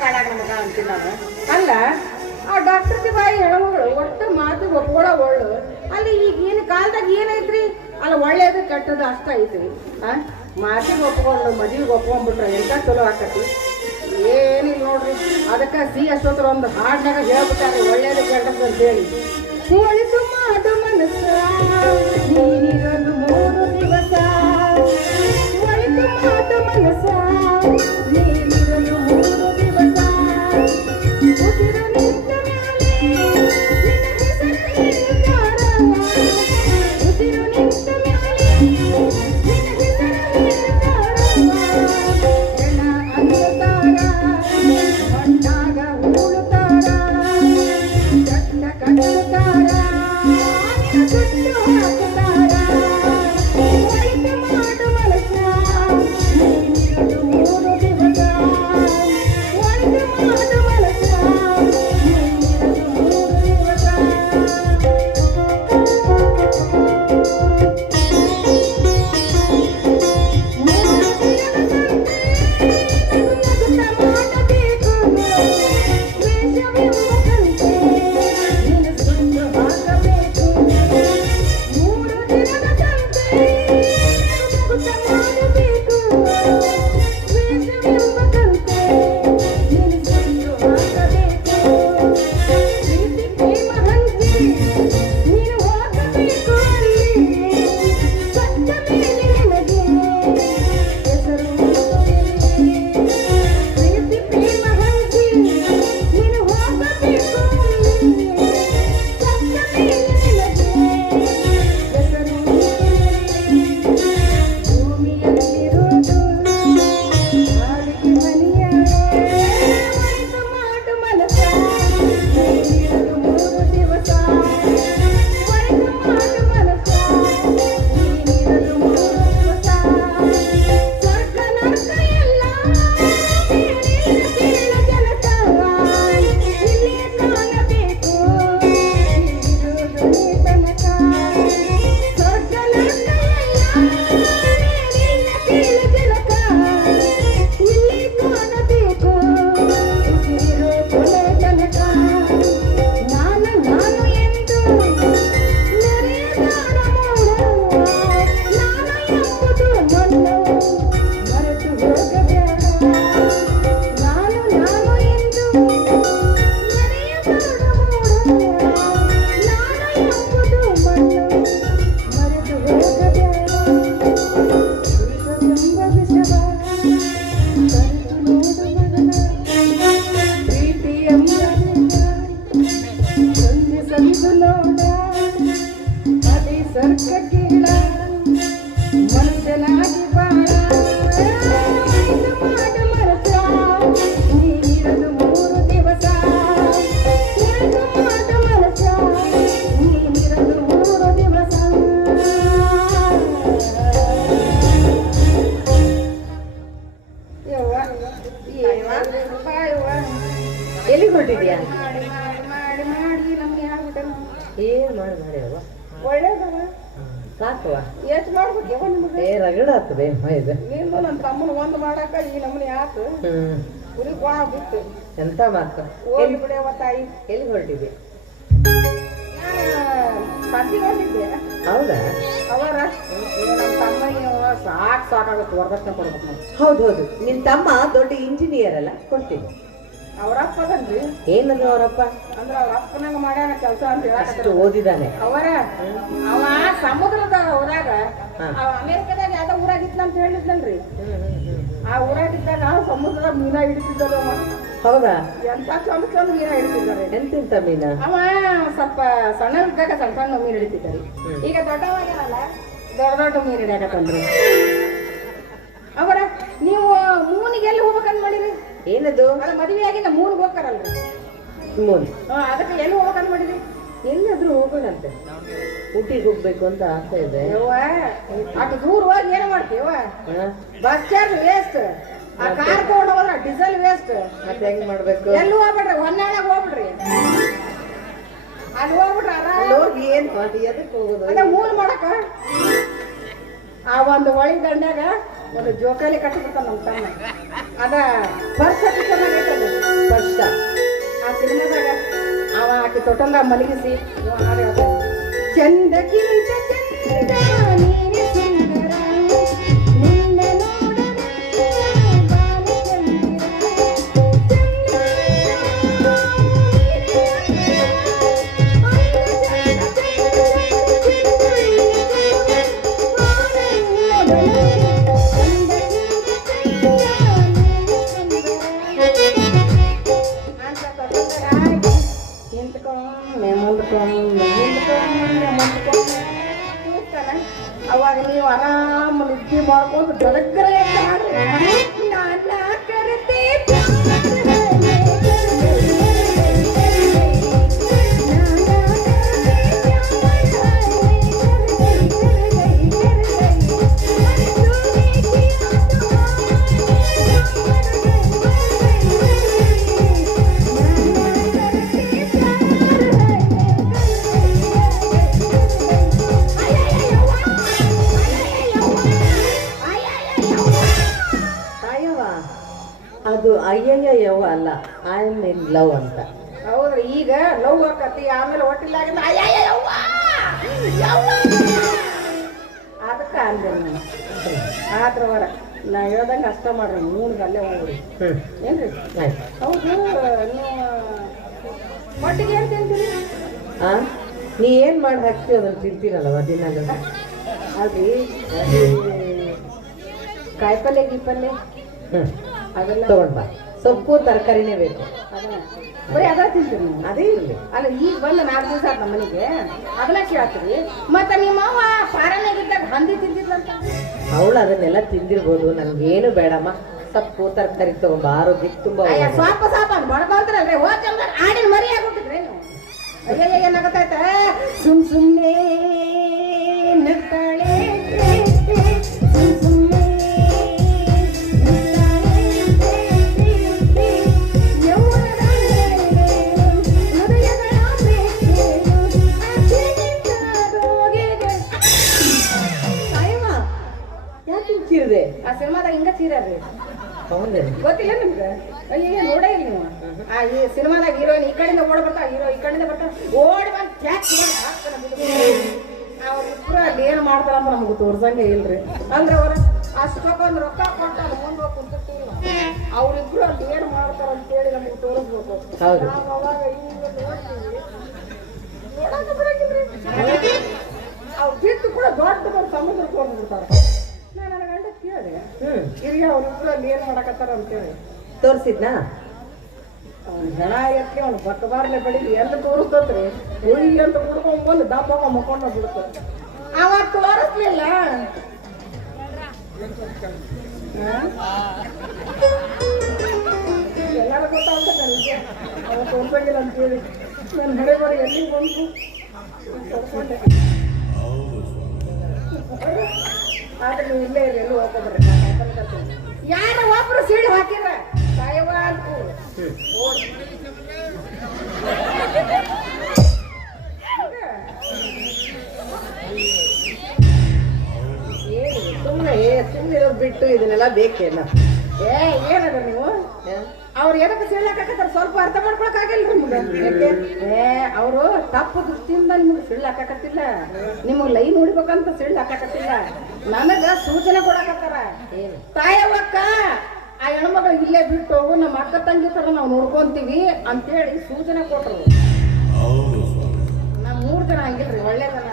ಕಾಳಾಗ ನಮಗ ಅಂತೀನಿ ನಾನು. ಅಲ್ಲ ಆ ಡಾಕ್ಟರ್ಗೆ ಬಾಯಿ ಹೆಣ್ಮಗಳು ಒಟ್ಟು ಮಾತಿಗೆ ಒಪ್ಕೊಳ್ಳೋ ಒಳ್ಳು. ಅಲ್ಲಿ ಈಗ ಏನು ಕಾಲದಾಗ ಏನೈತ್ರಿ, ಅಲ್ಲ ಒಳ್ಳೇದು ಕೆಟ್ಟದ್ದು ಅಷ್ಟ ಐತ್ರಿ. ಮಾತಿಗೆ ಒಪ್ಕೊಂಡು ಮದುವೆಗೆ ಒಪ್ಕೊಂಡ್ಬಿಟ್ರೆ ಎಂತ ಚಲೋ ಆಕತಿ. ಏನಿಲ್ಲ ನೋಡ್ರಿ, ಅದಕ್ಕೆ ಸಿ ಅಶ್ವತ್ಥರ ಒಂದು ಹಾಡ್ನಾಗ ಹೇಳ್ಬಿಟ್ಟಾರೆ ಒಳ್ಳೇದು ಕೆಟ್ಟದ್ದು ಅಂತ ಹೇಳಿ. ಒಳಿತು ಮಾಡು ಮನಸ್ಸ ನೀನಿರೋದು 3 ದಿವಸ, ಒಳಿತು ಮಾಡು ಮನಸ್ಸ ನೀನಿರೋದು 3 ದಿವಸ, ಉಸಿರು ನಿಂತ ಮೇಲೆ ನಿನ್ನ ಹೆಸರು ಹೇಳ್ತಾರ, ಉಸಿರು ನಿಂತ ಮೇಲೆ ನಿನ್ನ ಹೆಸರು ಹೇಳ್ತಾರ, ಹೆಣ ಅನ್ನುತ್ತಾರ ಮಣ್ಣಾಗ ಹೂಳುತ್ತಾರ, ಚಟ್ಟ ಕಟ್ಟುತ್ತಾರ ಸುಟ್ಟು ಹಾಕುತ್ತಾರ, ಒಳಿತು ಮಾಡು ಮನಸ್ಸ ನೀನಿರೋದು 3 ದಿವಸ, ಒಳಿತು ಮಾಡು ಮನಸ್ಸ ನೀನಿರೋದು 3 ದಿವಸ. ಮಾಡಬೇಕು ವೇಷವೆಂಬ ಕಂತೆ ನೀನು ಸುಟ್ಟು ಹಾಕಬೇಕು, 3 ದಿನದ ಕಂತೆ ಮುಗುಟ ಮಾಡಬೇಕು ವೇಷವೆಂಬ ಕಂತೆ ನೀನು ಸುಟ್ಟು ಹಾಕಬೇಕು, ಪ್ರೀತಿ ಪ್ರೇಮ ಹಂಚಿ ನೀನು ಹೋಗಬೇಕು ಅಲ್ಲಿ, ಸತ್ತ ಮೇಲೆ ನಿನಗೆ ಹೆಸರು ಪ್ರೀತಿ ಪ್ರೇಮ ಹಂಚಿ ನೀನು ಹೋಗಬೇಕು ಅಲ್ಲಿ, ಸತ್ತ ಮೇಲೆ ನಿನಗೆ ಹೆಸರು. ಭೂಮಿಯಲ್ಲಿರೋದು ಬಾಡಿಗೆ ಮನೆಯ, ಒಳಿತು ಮಾಡು ಮನಸ್ಸ ನೀನಿರೋದು 3 ದಿವಸ, ಒಳಿತು ಮಾಡು ಮನಸ್ಸ ನೀನಿರೋದು 3 ದಿವಸ, ಸ್ವರ್ಗ ನರಕ ಎಲ್ಲ ಬೇರೇನ ಕೇಳ ಜನಕ, ಇಲ್ಲಿಯೇ ಕಾಣಬೇಕು ಇರೋದು ನೀ ತನಕ, ಸ್ವರ್ಗ ನರಕ ಎಲ್ಲ ಬೇರೇನ ಕೇಳ ಜನಕ, ಇಲ್ಲಿ ಕಾಣಬೇಕು ಉಸಿರಿರೋ ಕೊನೆ ತನಕ, ನಾನು ಎಂದು ಮೆರೆಯದಾಡ ಮೂಡ, ನಾನು ಎಂಬುದು ಮಣ್ಣು ಮರೆತು ಹೋಗಬೇಡ, ನಾನು ಎಂದು ಮೆರೆಯದಾಡ ಮೂಡ, ನಾನು ಎಂಬುದು ಮಣ್ಣು ಮರೆತು ಹೋಗಬೇಡ, ವಿಷವೆಂಬ ವಿಷವ ಕರೆದು ನೋಡು ಮಗನ, ಪ್ರೀತಿ ಎಂಬ ಸಂಧಿ ಸಂದು ನೋಡ, ಅದೇ ಸರ್ಕ ಕೀಳ ಮನುಷ್ಯನಾಗಿ ಬಾಳ, ಒಳಿತು ಮಾಡು ಮನಸ್ಸ ನೀನಿರೋದು 3 ದಿವಸ, ಒಳಿತು ಮಾಡು ಮನಸ್ಸ ನೀನಿರೋದು 3 ದಿವಸ. ಯವ್ವ ಯವ್ವ ಎಲ್ಲಿಗೆ ಹೊರಟಿದ್ಯಾ? ಮಾಡಿ ಮಾಡಿ ಮಾಡಿ ಮಾಡಿ ನಮ್ಗೆ ಆಗ್ಬಿಟ್ಟನು. ಏನ್ ಮಾಡಿ ಅವ್ವ, ಒಳ್ಳೇದವ ಸಾಕವ್ವ. ಎಷ್ಟು ಮಾಡ್ಬೇಕು ಯವ್ವ ನಿಮಗೆ? ರಗಡ ಆಗ್ತದೆ ಇದು. ನೀನು ನನ್ನ ತಮ್ಮನ ಒಂದು ಮಾಡಾಕ ಈ ನಮ್ಮನೆ ಆತು, ಕುರಿ ಕೋಣ ಬಿತ್ತು ಎಂತ ಮಾತು. ಹೋಗಿ ಬಿಡವ ತಾಯಿ. ಎಲ್ಲಿಗೆ ಹೊರಟಿದ್ಯಾ? ನಾನು ಸಂತಿಗೆ ಹೋಗಿದ್ದೆ. ಹೌದಾ? ಅವರ ನಮ್ಮ ತಮ್ಮನಿಗೆ ಸಾಕಾಗುತ್ತೆ, ವರದಕ್ಷಿಣೆ ಕೊಡ್ಬೇಕು ನಾವು. ಹೌದೌದು, ನಿನ್ ತಮ್ಮ ದೊಡ್ಡ ಇಂಜಿನಿಯರ್ ಅಲ್ಲ, ಕೊಡ್ತೀನಿ. ಅವರಪ್ಪ ಅದನ್ರಿ, ಏನದು ಅವರಪ್ಪ? ಅಂದ್ರೆ ಅವ್ರ ಅಪ್ಪನಂಗ ಮಾಡ್ಯಾನ ಕೆಲಸ ಅಂತ ಅಷ್ಟು ಹೇಳಕತ್ತ. ಓದಿದಾನೆ ಅವರ ಅವ ಸಮುದ್ರದ ಊರಾಗ, ಅವ ಅಮೇರಿಕದಾಗ ಯಾವ್ದೋ ಊರಾಗಿದ್ನ ಅಂತ ಹೇಳಿದ್ನಲ್ರಿ, ಆ ಊರಾಗಿದ್ದಾಗ ಸಮುದ್ರದ ಮೀನ ಹಿಡಿತಿದ್ದಲ್ಲ ಅವ. ಹೌದಾ? ಎಂತ ಚಂದ ಚಂದ ಮೀನ ಹಿಡಿತಿದ್ದಾರೆ. ಎಂತೆಂತ ಮೀನ? ಅವ ಸ್ವಲ್ಪ ಸಣ್ಣ ಇದ್ದಾಗ ಸಣ್ಣ ಸಣ್ಣ ಮೀನು ಹಿಡಿತಿದ್ದಾರೆ. ಈಗ ದೊಡ್ಡವಾಗ್ಯಾನಲ್ಲ, ದೊಡ್ಡ ದೊಡ್ಡ ಮೀನು ಹಿಡಿಯಾಕತ್ತನ್ರಿ. ಅವರ ನೀವು ಮೂನಿಗೆ ಎಲ್ಲಿ ಹೋಗ್ಬೇಕಂತ ಮಾಡಿರಿ? ಏನದು? ಅಲ್ಲ ಮದುವೆ ಆಗಿಂದ ಮೂನಿಗೆ ಹೋಗ್ತಾರಲ್ರಿ, ಮೂನ್. ಅದಕ್ಕೆ ಎಲ್ಲಿ ಹೋಗ್ಬೇಕಂತ ಮಾಡಿರಿ? ಎಲ್ಲಾದ್ರೂ ಹೋಗೋಣಂತೆ. ಊಟಿಗೆ ಹೋಗ್ಬೇಕು ಅಂತ ಆಸೆ ಇದೆ. ಅಷ್ಟು ದೂರ ಹೋಗಿ ಏನು ಮಾಡ್ತೀವ? ಬಸ್ ಚಾರ್ಜ್ ವೇಸ್ಟ್, ಆ ಕಾರ್ ತಗೊಂಡು ಹೋದ್ರ ಡೀಸೆಲ್ ವೇಸ್ಟ್. ಮತ್ತೆ ಹೆಂಗ್ ಮಾಡ್ಬೇಕು? ಎಲ್ಲಿ ಹೋಗ್ಬಿಡ್ರಿ, ಹೊನ್ನಾಳಾಗ ಹೋಗ್ಬಿಡ್ರಿ, ಅಲ್ಲಿ ಹೋಗ್ಬಿಡ್ರಿ ಆರಾಮ. ಹೋಗಿ ಏನ್ ಎದಕ್ಕೆ ಹೋಗೋದು? ಅದೇ ಮೂಲ್ ಮಾಡಕ ಆ ಒಂದು ಹೊಳಿ ದಂಡ್ಯಾಗ ಒಂದು ಜೋಕಾಲಿ ಕಟ್ಟಿಬಿಡ್ತಾನ ನಮ್ಮ ತಮ್ಮ. ಅದ ಬರ್ಸ ಚೆನ್ನಾಗೈತದ. ಇಷ್ಟ. ಆ ಸಿನಿಮಾದಾಗ ಅವ ಆಕೆ ತೊಟ್ಟಂದಾಗ ಮಲಗಿಸಿ ಇವ ಹಾಡು ಹೇಳ್ತಾನೆ. ಚಂದಕ್ಕಿಂತ ಚಂದ ನೀನೆ ಸುಂದರ, ನಿನ್ನ ನೋಡದ ಬಾಲ ಚಂದಿರ. ಅವಾಗ ನೀವು ಆರಾಮ ನಿದ್ದೆ ಮಾಡ್ಕೊಂಡು ಬೆಳಗ್ಗರ ಅದು ಅಯ್ಯಯ್ಯ ಯವ್ವ ಅಲ್ಲ, ಐ ಆಮ್ ಇನ್ ಲವ್ ಅಂತ. ಹೌದ್ರಿ, ಈಗ ಲವ್ ಆಕತಿ ಆಮೇಲೆ ಹೊಟ್ಟಿಲ್ಲ ಅದಕ್ಕೆ ಅಂದೆ ನಾನು. ಆದ್ರವರ ನಾ ಹೇಳ್ದಂಗೆ ಅಷ್ಟ ಮಾಡ್ರಿ, ಮೂರ್ಗೆ ಅಲ್ಲೇ ಹೋಗ್ರಿ ಏನ್ರಿ. ಹೌದು, ನೀವು ಹೊಟ್ಟಿಗೆ ಏನು ತಿಂತೀರಿ? ನೀ ಏನು ಮಾಡಿ ಹಾಕ್ತೀವಿ ಅದನ್ನು ತಿಂತೀನಲ್ಲವ ದಿನಾಲು. ಅಲ್ರಿ ಕಾಯಿಪಲ್ಲೆ ಗೀಪಲ್ಲೆ ಅದೆಲ್ಲ ತಗೊಂಡ್ ಬಾ. ಸೊಪ್ಪು ತರಕಾರಿನೇ ಬೇಕು. ಬರೀ ಅದ ತಿಂತೀರಿ ನೀವು? ಅದೇ ಇರಲಿ. ಅಲ್ಲ, ಈಗ ಬಂದು 4 ದಿವಸ ಆಯ್ತು ನಮ್ಮ ಮನೆಗೆ, ಅದನ್ನ ಕೇಳ್ತೀರಿ. ಮತ್ತೆ ನಿಮ್ಮವ್ವ ಪಾರನಾಗಿದ್ದಾಗ ಹಂದಿ ತಿಂತಿದ್ಲಂತ. ಅವಳು ಅದನ್ನೆಲ್ಲ ತಿಂದಿರ್ಬೋದು, ನನ್ಗೇನು ಬೇಡಮ್ಮ. ಸೊಪ್ಪು ತರಕಾರಿ ತಗೊಂಬ, ಆರೋಗ್ಯಕ್ಕೆ ತುಂಬಾ ಸ್ವಲ್ಪ ಅಂತ ಬಡ್ಕೊಳ್ತಾರಲ್ರಿ. ಹೋದ ಆಡಿನ ಮರಿ ಆಗ್ಬಿಟ್ಟಿದ್ರಿ ನೀವು. ಅಯ್ಯಯ್ಯ ಏನಾಗತ್ತಾಯ್ತ, ಸುಮ್ನೆ ನಗ್ತಾಳೆ, ಸುಮ್ನೆ ಆ ಸಿನಿಮಾದಾಗ ಹಿಂಗ ಚೀರ್ರಿ. ಗೊತ್ತಿಲ್ಲ ನಿಮ್ಗೆ? ಅಯ್ಯ ನೋಡೇ ಇಲ್ಲ ನೀವು. ಆ ಈ ಸಿನಿಮಾದಾಗ ಹೀರೋಯಿನ್ ಈ ಕಡೆಯಿಂದ ಓಡ್ ಬರ್ತಾವ, ಹೀರೋ ಈ ಕಡೆಯಿಂದ ಬರ್ತಾವ, ಓಡಿ ಬಂದು ಕ್ಯಾಚ್ ಮಾಡಿ ಹಾಕ್ತಾನ. ಅವ್ರಿಬ್ರು ಅಲ್ಲಿ ಏನು ಮಾಡ್ತಾರ ಅಂತ ನಮ್ಗೆ ತೋರ್ಸಂಗೆ ಇಲ್ರಿ. ಅಂದ್ರೆ ಅವ್ರ ಅಷ್ಟಕ್ಕೊಂದು ರೊಕ್ಕ ಕೊಟ್ಟು ಅದು ಮುಂದೆ ಹೋಗಿ ಕುಂತಿರ್ತೀವಿ. ಅವ್ರಿಬ್ರು ಅಲ್ಲಿ ಏನು ಮಾಡ್ತಾರ ಅಂತೇಳಿ ನಮ್ಗೆ ತೋರಿಸ್ಬೇಕು. ನಾವು ಅವಾಗ ಈಗ ನೋಡ್ತೀವಿ, ನೋಡಕ್ಕೆ ಬರಂಗಿಲ್ರಿ. ಅವ್ರು ಬಿಟ್ಟು ಕೂಡ ದೊಡ್ಡ ಒಂದು ಸಮುದ್ರ ತೋರಿಸ್ಬಿಡ್ತಾರ. ನಾನು ನನ್ನ ಗಂಡ ಕೇಳಿದೆ, ಈಗ ಅವ್ರಿಬ್ರು ಅಲ್ಲಿ ಏನು ಮಾಡಕತ್ತಾರ ಅಂತೇಳಿ ತೋರಿಸಿದ್ನಾ. ಅವ್ನು ಹೆಣ ಎತ್ತಿ ಅವ್ನು ಬಕ್ಕಬಾರ್ಲೆ ಬೆಳಿಗ್ಗೆ ಎಲ್ಲ ತೋರಿಸ್ತತ್ರಿ. ಹುಳಿ ಅಂತ ಕುಡ್ಕೊಂಡ್ಬಂದು ದಪ್ಪ ಮಕ್ಕೊಂಡು ಬಿಡ್ತಾರೆ. ಅವ ತೋರಿಸ್ಲಿಲ್ಲ. ಎಲ್ಲಾರು ಗೊತ್ತಾಗ್ತ ನನಗೆ ಅವ ತೋರ್ಸಂಗಿಲ್ಲ ಅಂತೇಳಿ ನನ್ನ ಹಣೆ ಬರ ಎಲ್ಲಿ ಬಂದು ತೋರ್ಸ್ಕೊಂಡೆ. ಆದ್ರೆ ನೀವು ಇಲ್ಲೇ ಇರಿ, ಎಲ್ಲೂ ಹೋಗ್ಬೋದ್ರಿ. ಯಾರ ಒಬ್ರು ಸೀಳು ಹಾಕಿರ ಸಾಯವ ಅಂತ ಸುಮ್ಮನೆ ಬಿಟ್ಟು ಇದನ್ನೆಲ್ಲ ಬೇಕೇನ? ಏನದ ನೀವು? ಅವ್ರು ಏನಕ್ಕೆ ಸೀಳಾಕತ್ತಾರ ಸ್ವಲ್ಪ ಅರ್ಥ ಮಾಡ್ಕೊಳಕಾಗಿಲ್ಲ ನಿಮ್ಗೆ. ಅವರು ತಪ್ಪು ದೃಷ್ಟಿಯಿಂದ ನಿಮ್ಗೆ ಸಿಳ್ಳು ಹಾಕಕತ್ತಿಲ್ಲ, ನಿಮಗೆ ಲೈ ನೋಡ್ಬೇಕಂತ ಸಿಳ್ಳು ಹಾಕಕತ್ತಿಲ್ಲ, ನನಗ ಸೂಚನೆ ಕೊಡಕತ್ತಾರ. ತಾಯವಕ್ಕ ಆ ಹೆಣ್ಮಗಳು ಇಲ್ಲೇ ಬಿಟ್ಟು ಹೋಗು, ನಮ್ಮ ಅಕ್ಕ ತಂಗಿ ತರ ನಾವು ನೋಡ್ಕೊಂತೀವಿ ಅಂತೇಳಿ ಸೂಚನೆ ಕೊಟ್ರು. ನಾ 3 ಜನ ಹಂಗಿಲ್ರಿ, ಒಳ್ಳೇದಲ್ಲ.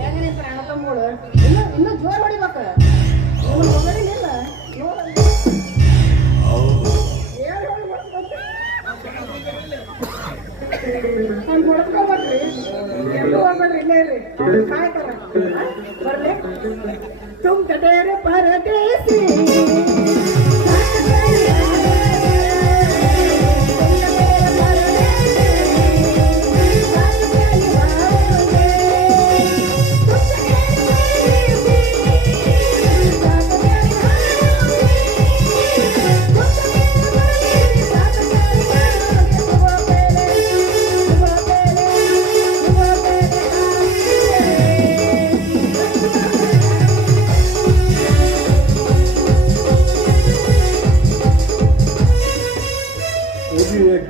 ಹೆಂಗನಿಂತ ಅಣ್ಣ ತಮ್ಮಗಳು ಇನ್ನೂ ಜೋರ್ ಹೊಡಿಬೇಕ. ನಿಮ್ಮನ್ನ ಹೊಗಳಿಲ್ಲ ನೋಡ ನಾನು ಹೊಡ್ಕೊಬೇಕ್ರಿ. ಎಲ್ಲೂ ಹೋಗ್ಬೇಡ್ರಿ, ಇಲ್ಲೇ ಇರ್ರಿ. ಕಾಯ್ತಾರ ಬರ್ಲಿ. ತುಮ್ ಕಟೇರೆ ಪರದೇಸಿ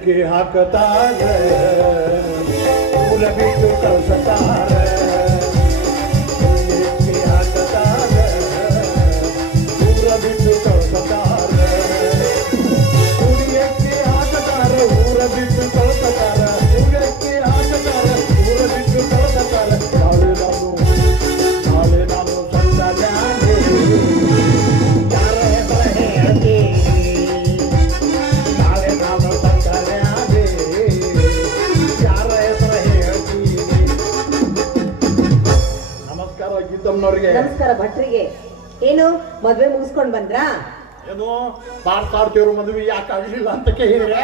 ಕುಡಿಯಕ್ಕೆ ಹಾಕತಾರ ಊರ ಬಿಟ್ಟು ಕಳ್ಸತಾರ ಕುಡಿಯಕ್ಕೆ ಹಾಕತಾರ ಊರ ಬಿಟ್ಟು ಕಳ್ಸತಾರ ಕುಡಿಯಕ್ಕೆ ಹಾಕತಾರ ಊರ ಬಿಟ್ಟು ಕಳ್ಸತಾರ ಕುಡಿಯಕ್ಕೆ ಹಾಕತಾರ ಊರ ಬಿಟ್ಟು ಕಳ್ಸತಾರ ನಾಳೆ ನಾನು ಸಂತಾನೆ ಯಾರ ಹೆಸರ ಹೇಳ್ತಿ ನಾಳೆ ನಾನು ಸಂತಾನೆ ಯಾರ ಹೆಸರ ಹೇಳ್ತೀನಿ. ನಮಸ್ಕಾರ ಗೀತಮ್ಮನವ್ರಿಗೆ. ನಮಸ್ಕಾರ ಭಟ್ರಿಗೆ. ಏನು ಮದ್ವೆ ಮುಗಿಸ್ಕೊಂಡ್ ಬಂದ್ರಾ? ಏನು ಪಾರ್ಥಾರ್ಥಿಯವರು ಮದುವೆ ಯಾಕೆ ಆಗಲಿಲ್ಲ ಅಂತ ಕೇಳಿದ್ರೆ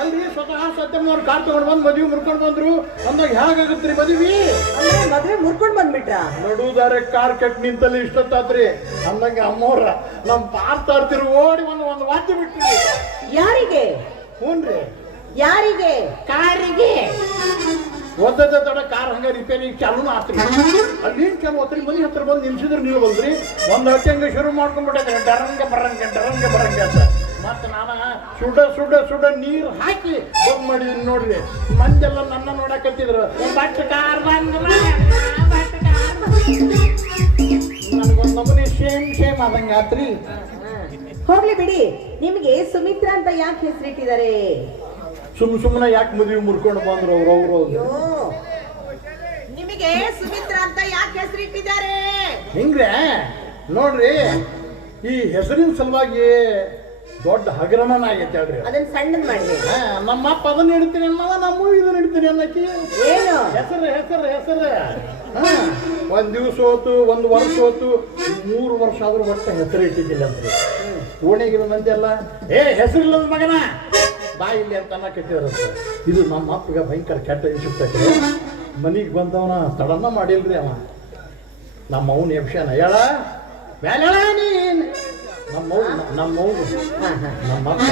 ಅಲ್ರಿ ಸ್ವತಃ ಸತ್ಯಮ್ಮನವ್ರು ಕಾರ್ ತಗೊಂಡು ಬಂದು ಮದುವೆ ಮುರ್ಕೊಂಡು ಬಂದ್ರು ಅಂದಾಗ ಹೇಗಾಗತ್ರಿ ಮದುವೆ? ಅಂದ್ರೆ ಮದ್ವೆ ಮುರ್ಕೊಂಡ್ ಬಂದ್ಬಿಟ್ರಾ? ನಡುದಾರೆ ಕಾರ್ ಕೆಟ್ಟ ನಿಂತಲ್ಲಿ ಇಷ್ಟೊತ್ತಾತ್ರಿ ಅಂದಂಗೆ ಅಮ್ಮವ್ರ ನಮ್ ಪಾರ್ಥಾರ್ಥಿರು ಓಡಿ ಒಂದು ವಾದ್ಯ ಬಿಟ್ರಿ. ಯಾರಿಗೆ? ಹ್ಞೂನ್ರಿ ಯಾರಿಗೆ? ಕಾರಿಗೆ ಒದ್ದದ ತಡ ಕಾರ್ ಹಂಗ ರಿಪೇರಿ ಚಾಲೂನು ಆತ್ರಿ. ಅಲ್ಲಿ ಕೆಲವು ಹೊತ್ರಿ ಮನಿ ಹತ್ರ ಬಂದು ನಿಲ್ಸಿದ್ರು ನೀವು ಬಲ್ರಿ ಒಂದ್ ಹತ್ತಿ ಹಂಗ ಶುರು ಮಾಡ್ಕೊಂಡ್ಬಿಟ್ಟೆ ಡರಂಗೆ ಬರಂಗೆ ಅಂತ ಮತ್ತೆ ನಾನು ಸುಡ ನೀರು ಹಾಕಿ ಬಂದ್ ಮಾಡಿದೀನಿ ನೋಡ್ರಿ. ಮಂಜೆಲ್ಲ ನನ್ನ ನೋಡಕತ್ತಿದ್ರು ಬಟ್ ಕಾರ್ ನನಗೊಂದ್ ನಮೂನಿ ಸೇಮ್ ಆದಂಗ ಆತ್ರಿ. ಹೋಗ್ಲಿ ಬಿಡಿ. ನಿಮ್ಗೆ ಸುಮಿತ್ರಾ ಅಂತ ಯಾಕೆ ಹೆಸರಿಟ್ಟಿದ್ದಾರೆ? ಸುಮ್ಮನೆ ಯಾಕೆ ಮದುವೆ ಮುರ್ಕೊಂಡು ಬಂದ್ರು ಅವ್ರವ್ರು? ನಿಮಗೆ ಸುಮಿತ್ರಾ ಅಂತ ಯಾಕೆ ಹೆಸರಿಟ್ಟಿದ್ದಾರೆ? ಹಿಂಗ್ರೆ ನೋಡ್ರಿ ಈ ಹೆಸರಿನ ಸಲುವಾಗಿ ದೊಡ್ಡ ಹಗರಣನ ಆಗೈತೆ ಹೇಳ್ರಿ. ಅದನ್ನ ಸಣ್ಣದ್ ಮಾಡಿ. ನಮ್ಮ ಅಪ್ಪ ಅದನ್ನ ಇಡ್ತೀನಿ ಅನ್ನೋದ ನಮ್ಮ ಇದನ್ನ ಇಡ್ತೀನಿ ಅನ್ನಕ್ಕೆ ಏನು ಹೆಸರು ಒಂದ್ ದಿವಸ ಹೋತು ಒಂದು ವರ್ಷ ಹೋತು 3 ವರ್ಷ ಆದ್ರೂ ಒಟ್ಟ ಹೆಸರು ಇಟ್ಟಿದ್ದಿಲ್ಲ ಅಂತ್ರಿ. ಓಣಿಗಿರಂತೆಲ್ಲ ಹೆಸರಿಲ್ಲದ ಮಗನ ಬಾ ಇಲ್ಲಿ ಅಂತ ಅನ್ನಕತ್ತಿದ್ರಂತ. ಇದು ನಮ್ಮ ಅಪ್ಪಗ ಭಯಂಕರ ಕೆಟ್ಟ ಇನ್ಸಿರ್ತೈತೆ. ಮನಿಗೆ ಬಂದವನ ತಡನ್ನ ಮಾಡಿಲ್ರಿ ಅವ. ನಮ್ಮ ಅವನ ಯಕ್ಷನ ಹೇಳ ನೀನ್ ನಮ್ಮ ಅಪ್ಪ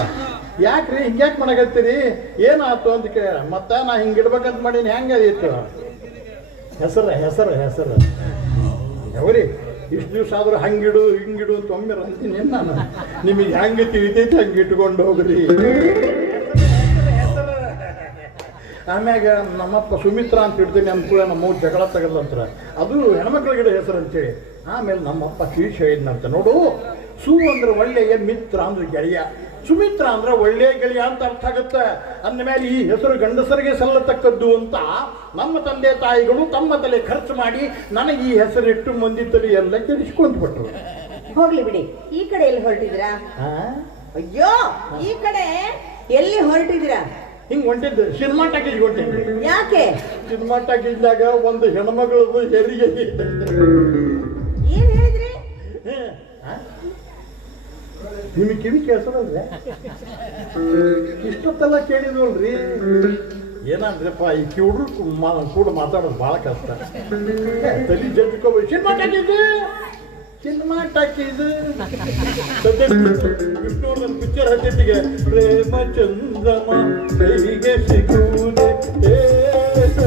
ಯಾಕ್ರಿ ಹಿಂಗ್ಯಾಕ್ ಮಾಡಕತ್ತೀರಿ ಏನಾಯ್ತು ಅಂತ ಕೇಳ. ಮತ್ತ ನಾ ಹಿಂಗಿಡ್ಬೇಕಂತ ಮಾಡೀನಿ ಹೆಂಗಾದಿತ್ತು ಹೆಸರು ಯಾವ್ರಿ ಇಷ್ಟು ದಿವಸ ಆದ್ರೂ ಹಂಗಿಡು ಹಿಂಗಿಡು ಅಂತ ಒಮ್ಮೆ ಅಂತೀನಿ ನಾನು. ನಿಮಗೆ ಹೆಂಗೆ ತಿಳಿತೈತಿ ಹಂಗೆ ಇಟ್ಕೊಂಡು ಹೋಗ್ರಿ. ಆಮ್ಯಾಗ ನಮ್ಮಪ್ಪ ಸುಮಿತ್ರಾ ಅಂತ ಇಡ್ತೀನಿ ಅಂದ್ಕೂಡ ನಮ್ಮವ್ರು ಜಗಳ ತಗಲ್ಲಂತ್ರ ಅದು ಹೆಣ್ಮಕ್ಳಿಗಿಡ ಹೆಸರು ಅಂತೇಳಿ. ಆಮೇಲೆ ನಮ್ಮಪ್ಪ ಕೀಶ್ ಹೇಳಿದ್ನಂತ ನೋಡು ಸು ಅಂದ್ರೆ ಒಳ್ಳೆಯ ಮಿತ್ರ ಅಂದ್ರೆ ಗೆಳೆಯ, ಸುಮಿತ್ರ ಅಂದ್ರೆ ಒಳ್ಳೆಯ ಗೆಳೆಯ ಅಂತ ಅರ್ಥ ಆಗುತ್ತೆ. ಅಂದಮೇಲೆ ಈ ಹೆಸರು ಗಂಡಸರಿಗೆ ಸಲ್ಲತಕ್ಕದ್ದು ಅಂತ ನಮ್ಮ ತಂದೆ ತಾಯಿಗಳು ತಮ್ಮ ತಲೆ ಖರ್ಚು ಮಾಡಿ ನನಗೆ ಈ ಹೆಸರಿಟ್ಟು ಮಂದಿ ತಲೆ ಎಲ್ಲ ಕೆಡಿಸ್ಕೊಂಡು ಬಿಟ್ರು. ಹೋಗ್ಲಿ ಬಿಡಿ. ಈ ಕಡೆ ಎಲ್ಲಿ ಹೊರಟಿದ್ರಾ? ಅಯ್ಯೋ ಈ ಕಡೆ ಎಲ್ಲಿ ಹೊರಟಿದ್ದೀರಾ? ಹಿಂಗ್ ಹೊಂಟಿದ್ದು ಸಿನಿಮಾ ಟಾಕೀಸ್ ಹೊಂಟಿದ್ರಿ. ಯಾಕೆ? ಸಿನಿಮಾ ಟಾಕೀಸ್ದಾಗ ಒಂದು ಹೆಣ್ಮಗಳು ಹೆರಿಗೆ ಏನ್ ಹೇಳಿದ್ರಿ? ನಿಮಗೆ ಕಿವಿ ಕೇಳ್ಸೋದಲ್ರಿ? ಇಷ್ಟೊತ್ತೆಲ್ಲ ಕೇಳಿದ್ವಲ್ರಿ. ಏನಂದ್ರಪ್ಪ ಈ ಕಿವುಡ್ರು ಕೂಡ ಮಾತಾಡೋದು ಬಹಳ ಕಷ್ಟ. ತಲೆ ಜಡ್ಕೋಬೇಕು. ಸಿನಿಮಾ ಟಾಕೀಸ್ ವಿಷ್ಣುವರ್ಧನ್ ಪಿಕ್ಚರ್ ಹತ್ತಿಗೆ ಪ್ರೇಮ ಚಂದ್ರಮ ಕೈಗೆ ಸಿಗುವುದೇ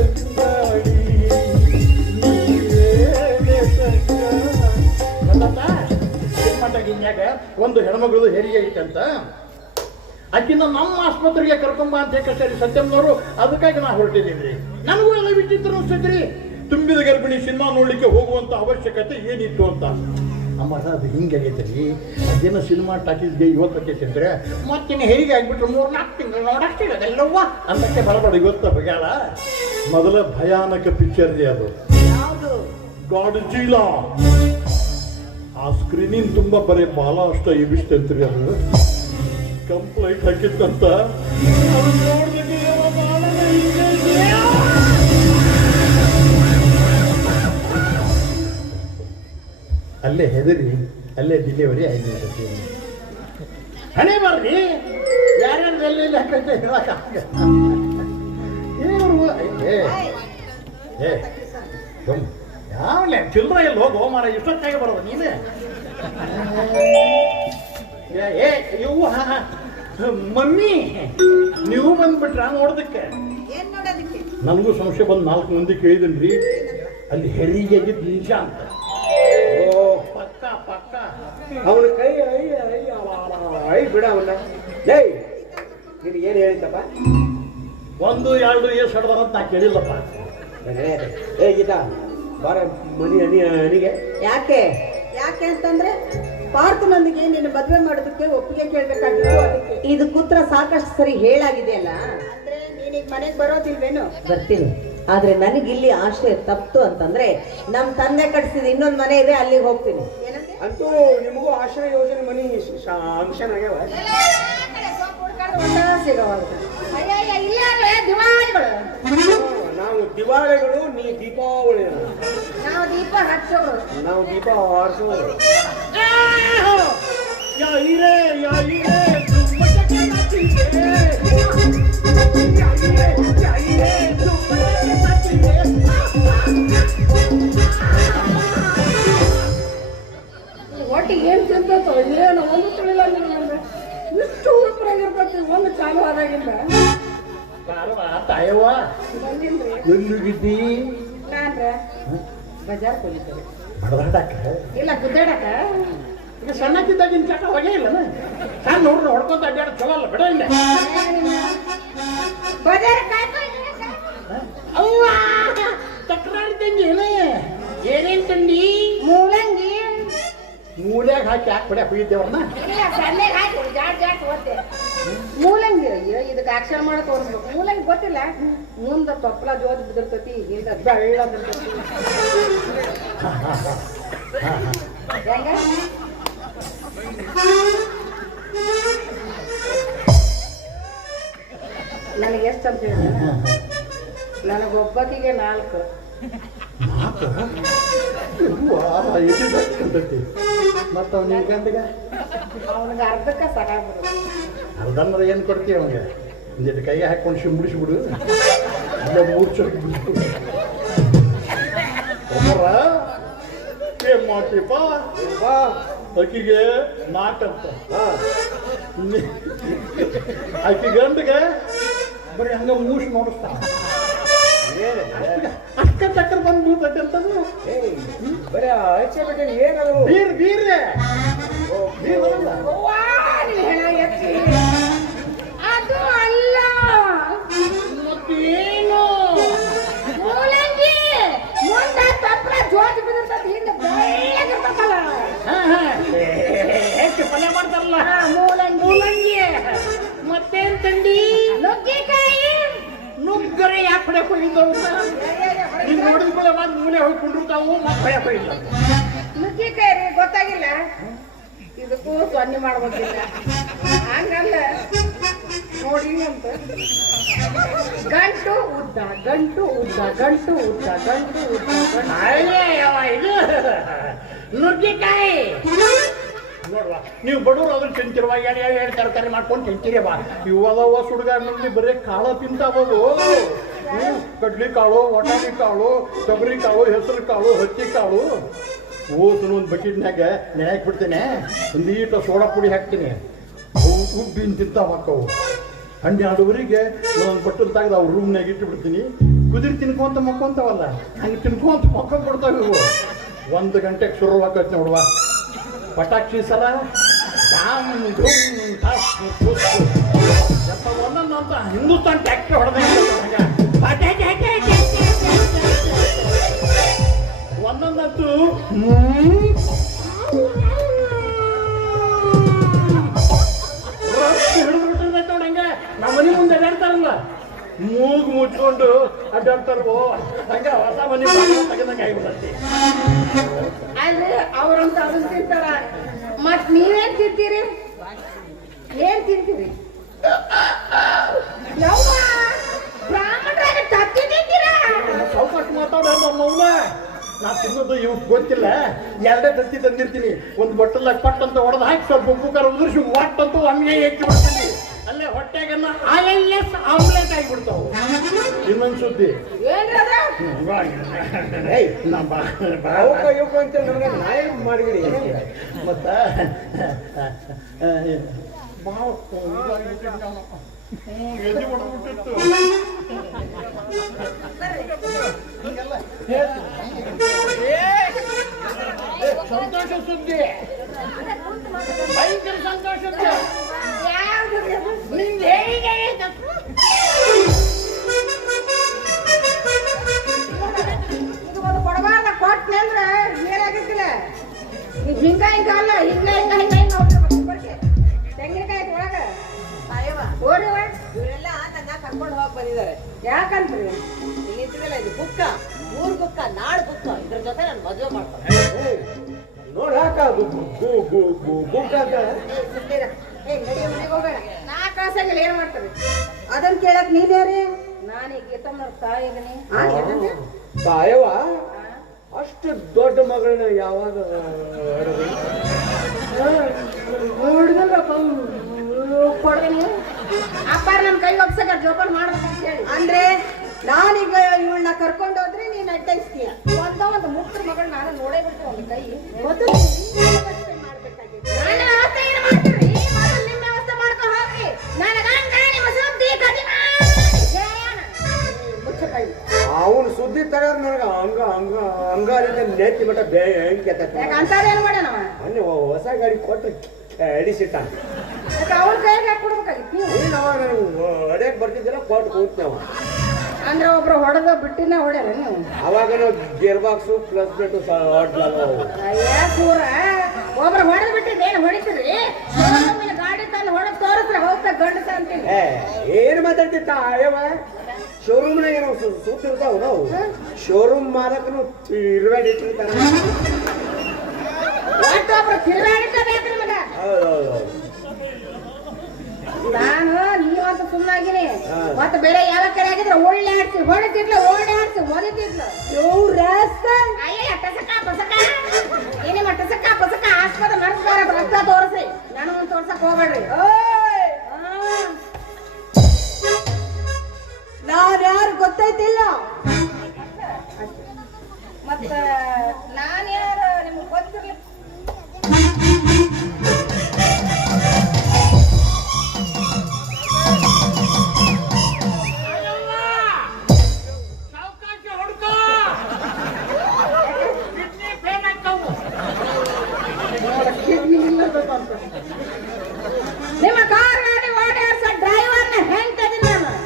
ಸಿನಿಮಾ ಟಾಕೀಸ್ನ್ಯಾಗ ಒಂದು ಹೆಣ್ಮಗಳು ಹೆರಿಗೆ ಐತಂತ. ಆಕಿನ ನಮ್ಮ ಆಸ್ಪತ್ರೆಗೆ ಕರ್ಕೊಂಬ ಅಂತ ಹೇಳಿ ಸತ್ಯಮ್ಮನವರು ಅದಕ್ಕಾಗಿ ನಾ ಹೊರಟಿದ್ದೀನಿ. ನನಗೂ ಎಲ್ಲ ವಿಚಿತ್ರ ಅನಿಸ್ತೈತ್ರಿ. ತುಂಬಿದ ಗರ್ಭಿಣಿ ಸಿನಿಮಾ ನೋಡ್ಲಿಕ್ಕೆ ಹೋಗುವಂತ ಅವಶ್ಯಕತೆ ಏನಿತ್ತು ಅಂತ. ಅಮ್ಮ ಅದು ಹಿಂಗಾಗೈತ್ರಿ. ಅದೇನೋ ಸಿನಿಮಾ ಟಾಕೀಸ್ಗೆ ಇವತ್ತಕ್ಕೆ ಅಂದ್ರೆ ಮತ್ತಿನ ಹೆರಿಗೆ ಆಗ್ಬಿಟ್ರೆ 3-4 ತಿಂಗಳು ನೋಡಕ್ ಸಿಗೋದೆಲ್ಲವ್ವ ಅನ್ನಕ್ಕೆ ಬರಬೇಡ. ಇವತ್ತ ಬಗ್ಯಾಳ ಮೊದಲ ಭಯಾನಕ ಪಿಕ್ಚರ್ ರೀ ಅದು. ಗಾಡ್ಜಿಲಾ. ಆ ಸ್ಕ್ರೀನಿಂಗ್ ತುಂಬಾ ಬರೀ ಬಾಲ ಅಷ್ಟ ಇವಿಸ್ತಂತ್ರಿ. ಅದು ಕಂಪ್ಲೈಂಟ್ ಹಾಕಿತ್ತಂತ. ಅಲ್ಲೇ ಹೆದರಿ ಅಲ್ಲೇ ಡಿಲಿವರಿ ಆಯ್ತು. ಹಣೆ ಬರ್ರಿ ಯಾರ್ಯಾರು ಎಲ್ಲೆಲ್ಲಿ ಹಾಕಂತ ಹೇಳಕ್ ಯಾವಲ್ಲ ಚಿಲ್ಲರ ಎಲ್ಲಿ ಹೋಗೋ ಮಾರ ಇಷ್ಟೊತ್ತಾಗಿ ಬರೋದು ನೀನು. ಮಮ್ಮಿ ನೀವು ಬಂದ್ಬಿಟ್ರ ನೋಡೋದಕ್ಕೆ? ನನಗೂ ಸಂಶಯ ಬಂದು 4 ಮಂದಿ ಕೇಳಿದನ್ರಿ. ಅಲ್ಲಿ ಹೆರಿಗೆ ನಿಜ ಅಂತ. ಓ ಪಕ್ಕ ಅವನ ಕೈ ಐ ಬಿಡ ಅವನ್ನ. ಇದು ಏನು ಹೇಳಿತಪ್ಪ? 1 2 ಎಷ್ಟು ಹೊಡೆದಾರಂತ ನಾ ಕೇಳಿಲ್ಲಪ್ಪ. ಏ ಗೀತಾ ಬಾರ ಮನಿ ಅನಿಗೆ. ಯಾಕೆ ಅಂತಂದ್ರೆ ಪಾರ್ಥನೊಂದಿಗೆ ನಿನ್ನ ಮದುವೆ ಮಾಡೋದಕ್ಕೆ ಒಪ್ಪಿಗೆ ಕೇಳ್ಬೇಕಾಗಿತ್ತು. ಅದಕ್ಕೆ ಇದು ಕೂತ್ರ ಸಾಕಷ್ಟು ಸರಿ ಹೇಳಾಗಿದೆಯಲ್ಲ. ಅಂದ್ರೆ ನೀನೀಗ ಮನೆಗೆ ಬರೋದಿಲ್ವೇನು? ಬರ್ತೀನಿ, ಆದ್ರೆ ನನಗಿಲ್ಲಿ ಆಶ್ರಯ ತಪ್ತು ಅಂತಂದ್ರೆ ನಮ್ಮ ತಂದೆ ಕಟ್ಸಿದ ಇನ್ನೊಂದು ಮನೆ ಇದೆ, ಅಲ್ಲಿಗೆ ಹೋಗ್ತೀನಿ. ಅಂತೂ ನಿಮಗೂ ಆಶ್ರಯ ಯೋಜನೆ ಮನಿ ಅಂಶನ್ ಆಗ್ಯಾವ. ನಾವು ದಿವಾಳಿಗಳು, ನೀ ದೀಪಾವಳಿ. ನಾವು ದೀಪ ಹಚ್ಚೋರು. ನಾವು ದೀಪ ಆರಿಸೋರು. ಒಟ್ಟಿಗೆ ಏನ್ ತಿಂತೋ ಏನು ಒಂದು ತಿಳಿಲ್ಲ ನಿಮ್ಗೆ. ಇಷ್ಟು ಉರುಪರಾಗಿರ್ತೈತಿ ಒಂದು ಚಾಲು ಆದಾಗಿಲ್ಲ. ತಾಯವ್ವ ಬಂದಿನ್ರಿ ಎಲ್ಲಿಗಿದ್ದಿ? ನಾನ್ರ ಬಜಾರ್ ಹೋಗಿದ್ದೇವೆ. ಬಡದಾಡಕ್ಕ ಇಲ್ಲ ಗುದ್ದಾಡಕ. ಈಗ ಸಣ್ಣಕ್ಕಿದ್ದಾಗಿನ ಚಟ ಹೊಗೆ ಇಲ್ಲ. ನಾನು ನೋಡ್ರಿ ಹೊಡ್ಕೊಂತ ಅಡ್ಡಾಡ ಚಲೋ ಅಲ್ಲ ಬಿಡ ಇಲ್ಲ. ಬಜಾರ್ ಅವ್ವ ತಕ್ರಾರಿದ್ದಂಗೆ ಏನೇನ್ ತಂದಿ? ಮೂಲಂಗಿ ಮೂಲ್ಯಾಗ ಹಾಕಿ ಯಾಕೆ ಬಡಿಯಾಕ ಹೋಗಿದ್ದೇವನ್ನ? ಇಲ್ಲ ಸಣ್ಣಗೆ ಹಾಕಿ ಜಾಡ್ ಓದ್ತೆ. ಮೂಲಂಗಿ ಅಯ್ಯೋ ಇದಕ್ಕೆ ಆಕ್ಷನ್ ಮಾಡೋ ತೋರಿಸ್ಬೇಕು. ಮೂಲಂಗಿ ಗೊತ್ತಿಲ್ಲ, ಮುಂದ ತೊಪ್ಪಲ ಜೋತ್ ಬಿದ್ದಿರ್ತೈತಿ, ಹಿಂದ ಬೆಳ್ಳ ಬಿಡ್ತೈತಿ. ಹೆಂಗ ನನಗೆ ಎಷ್ಟು ಅಂತ ಹೇಳಿ, ನನಗೊಬ್ಬಕಿಗೆ 4. ಮತ್ತ ಅವ್ನ ಗಂಟೆಗ ಅವನಿಗೆ ಅರ್ಧಕ್ಕೆ ಸಾಕಾಗ್ಬಿಡು. ಅರ್ಧಂದ್ರೆ ಏನು ಕೊಡ್ತೀವಿ ಅವನಿಗೆ? ಒಂದಿಟ್ಟು ಕೈಗೆ ಹಾಕೊಂಡು ಶಿಂಬಿಡಿಸ್ಬಿಡು, ಇಲ್ಲ 3 ಚೊಟ್ಟು ಬಿಡಿಸ್ಬಿಡು. ಏನ್ ಮಾಡ್ತೀಪ? ಆಕಿಗೆ 4 ಅಂತ, ಆಕಿ ಗಂಟೆಗೆ ಬರೀ ಹಂಗ ಮೂಸ್ ನೋಡಿಸ್ತಾ ಅಕ್ಕ ಚಕ್ಕರ್ ಬಂದು ಬೀಳ್ತೈತೆ ಅಂತಂದ್ರೆ ಬರೀ ಹಚ್ಚೆ ಬಿಟ್ಟು ಏನದು? ಬೀರ್ ಬೀರ್ರೆ ಅವ್ವಾ, ನೀನ್ ಹೆಣ ಎತ್ತಿ. ಅದು ಅಲ್ಲ ಮತ್ತೇನು? ಮೂಲಂಗಿ ಮುಂದ ತಪ್ಪಲ ಜೋತ್ ಬಿದ್ದಿರ್ತೈತಿ, ಹಿಂದೆ ಬೆಳ್ಳಗಿರ್ತೈತಲ್ಲ. ಹೆಚ್ಚು ಪಲ್ಯ ಮಾಡ್ತಾರಲ್ಲ ಮೂಲಂಗಿ ಮೂಲಂಗಿ. ಮತ್ತೇನ್ ತಂಡಿ? ನುಗ್ಗಿಕಾಯಿ. ನುಗ್ಗರೆ ಯಾಕೆ ಹೊಡ್ಯಾಕ ಹೋಗಿದ್ದವು? ನೀನ್ ನೋಡಿದ ಮೇಲೆ ಬಂದು ಮೂಲೆ ಹೋಗ್ಕೊಂಡಿರ್ತಾವು, ಮತ್ತೆ ಹೊಡ್ಯಾಕ ಹೋಗಿಲ್ಲ. ನುಗ್ಗಿಕಾಯಿ ರೀ, ಗೊತ್ತಾಗಿಲ್ಲ. ಇದಕ್ಕೂ ಸೊನ್ನೆ ಮಾಡ್ಬೇಕಿಲ್ಲ, ಹಂಗಲ್ಲ ನೋಡಿ ಅಂತ. ಗಂಟು ಉದ್ದ ಗಂಟು ಉದ್ದ ಗಂಟು ಉದ್ದ ಗಂಟು ಉದ್ದ ಗಂಟು. ಇದು ನುಗ್ಗಿಕಾಯಿ ನೋಡ್ವಾ, ನೀವು ಬಡವರು ಅದನ್ನ ತಿಂತಿರುವ ಎಳೆ ತರಕಾರಿ ಮಾಡ್ಕೊಂಡು ತಿಂತೀರವ. ಇವದವ ಸುಡುಗಾಡಿನಲ್ಲಿ ಬರೀ ಕಾಳ ತಿಂತಾವವು. ಕಡ್ಲಿ ಕಾಳು, ಒಟಾಣಿ ಕಾಳು, ತೊಗರಿ ಕಾಳು, ಹೆಸರು ಕಾಳು, ಹತ್ತಿ ಕಾಳು. ಓಸನು ಒಂದು ಬಕೆಟ್ನಾಗ ನೆನೆಯಾಕ್ ಬಿಡ್ತೇನೆ, ಒಂದೀಟ ಸೋಡಾ ಪುಡಿ ಹಾಕ್ತೀನಿ, ಅವು ಉಬ್ಬಿನ ತಿಂತಾವ ಹಾಕವು. 12ವರೆಗೆ ನಾನು ಬಟ್ಟಲು ತೆಗೆದು ಅವ್ರ ರೂಮ್ನಾಗ ಇಟ್ಟು ಬಿಡ್ತೀನಿ. ಕುದುರೆ ತಿನ್ಕೊಂತ ಮಕ್ಕೊಂತಾವಲ್ಲ, ಹಂಗೆ ತಿನ್ಕೊಂತ ಮಕ್ಕೊಂಡ್ಬಿಡ್ತಾವೆ ಇವು. 1 ಗಂಟೆಗೆ ಶುರುವಾಗತ್ತೆ ನೋಡುವ ಪಟಾಕ್ಷಿ ಸರ ಒಂದೊಂದು ಅಂತ ಹಿಂದೂಸ್ತಾನ್ ಟ್ಯಾಕ್ಟ್ರಿ ಹೊಡೆದಂಗೆ ಒಂದೊಂದಂತೂ ಹಿಡಿದ್ಬಿಟ್ಟಿರ್ತೈತೆ ನೋಡಂಗೆ. ನಮ್ಮ ಮನೆ ಮುಂದೆ ಅಡ್ಡಾಡ್ತಾರಲ್ಲ, ಮೂಗು ಮುಚ್ಕೊಂಡು ಅಡ್ಡಾಡ್ತಾರೋ ಹಂಗೆ ಹೊಸ ಮನೆ ತೆಗೆದಂಗೆ ಆಗಿಬಿಡತ್ತೆ. ಅಲ್ಲಿ ಅವ್ರಂತ ಅದನ್ನ ತಿಂತಾರ, ಮತ್ ನೀವೇನ್ ತಿಂತೀರಿ? ಏನ್ ತಿಂತೀರಿ? ಯವ್ವ, ಬ್ರಾಹ್ಮಣರಾಗ ತತ್ತಿ ತಿಂತೀರಾ? ಸಾವಕಾಶ ಮಾತಾಡೋ ನಮ್ಮವ್ವ. ನಾ ತಿನ್ನೋದು ಇವ್ ಗೊತ್ತಿಲ್ಲ. 2 ತತ್ತಿ ತಂದಿರ್ತೀನಿ, ಒಂದು ಬಟ್ಟಲಾಗ ಪಟ್ ಅಂತ ಹೊಡೆದು ಹಾಕಿ ಸ್ವಲ್ಪ ಉಪ್ಪು ಖಾರ ಉದುರಿಸಿ ಒಟ್ಟಂತೂ ಹಂಗೆ ಹೆಚ್ಚು ಬಿಡ್ತೀನಿ. ಅಲ್ಲೇ ಹೊಟ್ಟೆಗನ್ನ ILS ಆಮ್ಲೆಟ್ ಆಗಿಬಿಡ್ತಾವು. ಇನ್ನೊಂದು ಸುದ್ದಿ ಅಂತ ನನಗೆ ನಾಯಿ ಮಾಡಿಬಿಡಿ. ಮತ್ತ ಎದೆ ಹೊಡೆದ್ಬಿಟ್ಟಿತ್ತು. ಸಂತೋಷ ಸುದ್ದಿ, ಭಯಂಕರ ಸಂತೋಷ. ಯಾವ್ದು? ನಿಂಗೆ ಹೇಗೆ ನಾ ಕಾಸಾಗಿಲ್ಲ ಏನ್ ಮಾಡ್ತಾರೆ ಅದನ್ನ ಕೇಳಕ್ ನೀನ್ಯಾರೇ? ನಾನೀಗ ಗೀತಮ್ಮನ ತಾಯಿ ಇದೀನಿ. ತಾಯವ ಅಷ್ಟು ದೊಡ್ಡ ಮಗಳನ್ನ ಯಾವಾಗ ಅಪ್ಪಾರ ನನ್ ಕೈ ಒಪ್ಸಕ ಜೋಪಾನ ಮಾಡ್ಬೇಕಂತ ಹೇಳಿ ಅಂದ್ರೆ ನಾನೀಗ ಇವಳನ್ನ ಕರ್ಕೊಂಡು ಹೋದ್ರೆ ನೀನ್ ಅಡ್ಡಾಯಿಸ್ತೀಯ. ಒಂದು ಮುಕ್ತರ ಮಗಳು ನಾನು ನೋಡೇ ಬಿಡ್ತೇವೆ ಒಂದು ಕೈ ಮೊದಲು ನೀನ್ ವ್ಯವಸ್ಥೆ ಮಾಡ್ಬೇಕಾಗಿತ್ತು. ನನ್ನ ವ್ಯವಸ್ಥೆ ಏನು ಮಾಡ್ತೀರಿ ಮೊದಲು ನಿಮ್ಮ ವ್ಯವಸ್ಥೆ ಮಾಡ್ಕೊಂಡು ಹೋಗ್ರಿ. ನನ್ನ ಗಂಡ ನಿಮ್ಮ ಸುದ್ದಿ ಕದಿ ಅವನು ಸುದ್ದಿ ತಗೋದ್ ನನಗ ಅಂಗಾಲಿಂದ ನೆತ್ತಿ ಮಟ್ಟ ಬೆಂಕಿ ಎತ್ತೈತೆ. ಅಂತಾರೆ ಏನು ಮಾಡ್ಯಾನವ ಮೊನ್ನೆ ಹೊಸ ಗಾಡಿ ಕೊಟ್ಟು ಅಡಿಸಿಟ್ಟ. ಅವ್ರ ಕೈಗೆ ಹಾಕಿ ಕೊಡ್ಬೇಕಾಗಿತ್ತು ನೀವು. ನೀನು ಅವಾಗ ನನಗೆ ಹೊಡೆಯಕ್ಕೆ ಬರ್ತಿದ್ದಿಲ್ಲ ಕೊಟ್ಟು ಕೂತ್ನಾವ. ಅಂದ್ರೆ ಒಬ್ರು ಹೊಡೆದ ಬಿಟ್ಟಿನ ಹೊಡ್ಯಾರ ನೀವು. ಅವಾಗ ನಾವು ಗೇರ್ ಬಾಕ್ಸು ಪ್ಲಸ್ ಪ್ಲೇಟು ಪೂರ ಒಬ್ರು ಹೊಡೆದ್ ಬಿಟ್ಟಿದ್ದೇನು ಹೊಡಿತೀರಿ ಗಾಡಿ ತಂದು ಹೊಡೆದ್ ತೋರಿಸ್ರೆ ಹೋಗ್ತಾ ಗಂಡಸ ಅಂತೀನಿ. ಏನು ಮಾತಾಡ್ತಿತ್ತ ಅಯ್ಯವ ಶೋರೂಮ್ನಾಗ ಏನೋ ಸೂತಿರ್ತಾವ ನಾವು ಶೋರೂಮ್ ಮಾಲಕನು ಇರುವಾಡಿ ಇಟ್ಟಿರ್ತಾರ. ಒಬ್ಬರು ತಿರುಗಾಡಿಸಬೇಕು ನಿಮಗ. ನಾನು ನೀವಂತ ಸುಮ್ಮನಾಗಿನಿ. ಮತ್ತೆ ಬೇರೆ ಯಾವ ಕಡೆ ಆಗಿದ್ರೆ ಒಳ್ಳೆ ಆಡ್ಸಿ ಹೊಡಿತಿದ್ಲು ಓಡಾಡ್ಸಿ ಹೊಡಿತಿದ್ಲು. ಅಯ್ಯ ಟಸಕ ಪಸಕ ಏನೇಮ ಟಸಕ ಪಸಕ ಆಸ್ಪತ್ರೆ ನಡೆಸ್ಬಾರ ರಕ್ತ ತೋರಿಸಿ ನನಗೊಂದು ತೋರ್ಸಕ್ ಹೋಗ್ಬೇಡ್ರಿ. ನಾನ್ಯಾರು ಗೊತ್ತೈತಿಲ್ಲ. ಮತ್ತ ನಾನು ಯಾರು ನಿಮ್ಗೆ ಗೊತ್ತಿರ್ಲಿ. ನಿಮ್ಮ ಕಾರ್ ಗಾಡಿ ಓಡಾಡ್ಸ ಡ್ರೈವರ್ನ ಹೆಂಗ್ ತದಿಲ್ಲ ನಾನು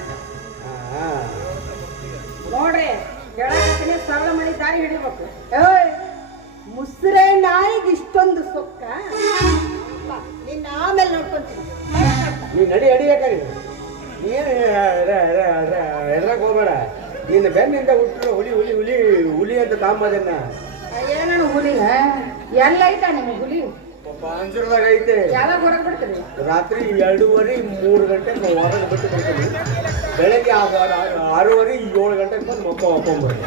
ನೋಡ್ರಿ. ಕೆಳಗೆ ಸರಳ ಮಾಡಿ ದಾರಿ ಹಿಡಿಬೇಕು. ಮುಸ್ರೆ ನಾಯಿಗೆ ಇಷ್ಟೊಂದು ಸೊಕ್ಕ. ನಿನ್ನ ಆಮೇಲೆ ನೋಡ್ಕೊಂತೀನಿ. ನೀ ನಡಿ ಅಡಿಯಾಕರಿ ನೀನು ಎದ್ರಾಗ ಹೋಗ್ಬೇಡ. ನಿನ್ನ ಬೆನ್ನಿಂದ ಹುಟ್ಟಿರೋ ಹುಲಿ ಹುಲಿ ಹುಲಿ ಹುಲಿ ಅಂತ ತಾಂಬದನ್ನ ಏನೋ ಹುಲಿ ಎಲ್ಲ ಐತಾ ನಿಮ್ಗೆ ಹುಲಿ ಅಂಜೂರದಾಗ ಐತೆ. ಯಾವಾಗ ಹೊರಗೆ ಬಿಡ್ತೀರಿ? ರಾತ್ರಿ 2:30 3 ಗಂಟೆಗೆ ನಾವು ಹೊರಗೆ ಬಿಟ್ಟು ಬರ್ತೀವಿ. ಬೆಳಗ್ಗೆ 6:30 7 ಗಂಟೆಗೆ ಬಂದು ಮಕ್ಕ ಹಾಕೊಂಡ್ಬರ್ರಿ.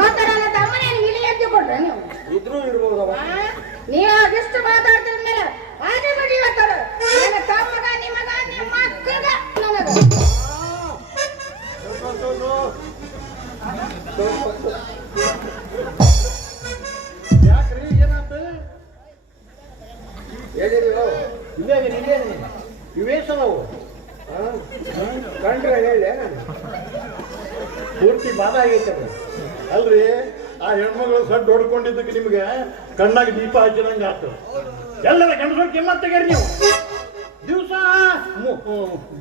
ಮಾತಾಡಲ್ಲ ತಮ್ಮನೇ ಇಲ್ಲಿ ಎದ್ದು ಕೊಡ್ರೆ ನೀವು ಇದ್ರೂ ಇರ್ಬೋದವ. ನೀವು ಅದೆಷ್ಟು ಮಾತಾಡ್ತಿರ ಮೇಲೆ ಆನೆ ಮಡಿ ಇವತ್ತಾರ ನನ್ನ ತಮ್ಮಗ ನಿಮಗ ನಿಮ್ಮ ಅಕ್ಕಗ ನನಗ ಯಾಕ್ರಿ ಏನಾಯ್ತು? ಹೇಳಿದೀವೋ ಇಲ್ಲೇ ಇವೇಸದವು ಕಂಡ್ರೆ ಹೇಳಿ ಪೂರ್ತಿ ಬಾಧ ಆಗೈತೆ ಅದು. ಅಲ್ರಿ ಆ ಹೆಣ್ಮಗಳು ಸಡ್ಡು ಹೊಡ್ಕೊಂಡಿದ್ದಕ್ಕೆ ನಿಮ್ಗೆ ಕಣ್ಣಾಗ ದೀಪ ಹಚ್ಚಿದಂಗೆ ಆತು. ಎಲ್ಲರ ಗಂಡಸರು ಕೆಮ್ಮತ್ ತೆಗೀರಿ ನೀವು. ದಿವಸ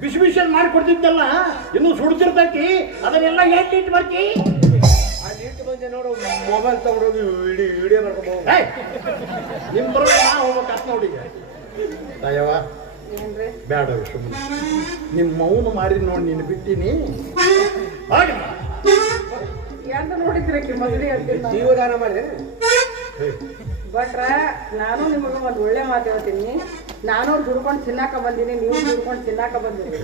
ಬಿಸಿ ಬಿಸಿಯಲ್ಲಿ ಮಾಡಿಕೊಡ್ತಿದ್ದಲ್ಲ ಇನ್ನೂ ಸುಡ್ತಿರ್ತೈತಿ. ಅದನ್ನೆಲ್ಲ ಯಾಕೆ ಇಟ್ಟು ಬರ್ತಿ? ಅಲ್ಲಿ ಇಟ್ಟು ಬಂದೆ ನೋಡು ಮೊಬೈಲ್ ತಗೊಂಡೋಗಿ ವಿಡಿಯೋ ಮಾಡ್ಕೊಂಡು ನಿಮ್ಮ ಬರೋ ನಾ ಹೋಗ್ಬೇಕತ್ ನೋಡಿ. ಅಯ್ಯವ ಬೇಡ ಸುಮ್ಮನೆ ನಿಮ್ಮ ಮೌನ ಮಾರಿ ನೋಡಿ ನೀನು ಬಿಟ್ಟಿನಿ. ಹಾಗೆ ಎಂತ ನೋಡಿದ್ರಕ್ಕೆ ಮದುವೆ ಅಂತೀನಿ ಜೀವದಾನ ಮಾಡಿದೆ. ಬಟ್ರ ನಾನು ನಿಮಗೆ ಒಂದು ಒಳ್ಳೆ ಮಾತು ಹೇಳ್ತೀನಿ. ನಾನು ದುಡ್ಕೊಂಡು ತಿನ್ನಾಕ ಬಂದೀನಿ, ನೀವು ದುಡ್ಕೊಂಡು ತಿನ್ನಾಕ ಬಂದಿರಿ.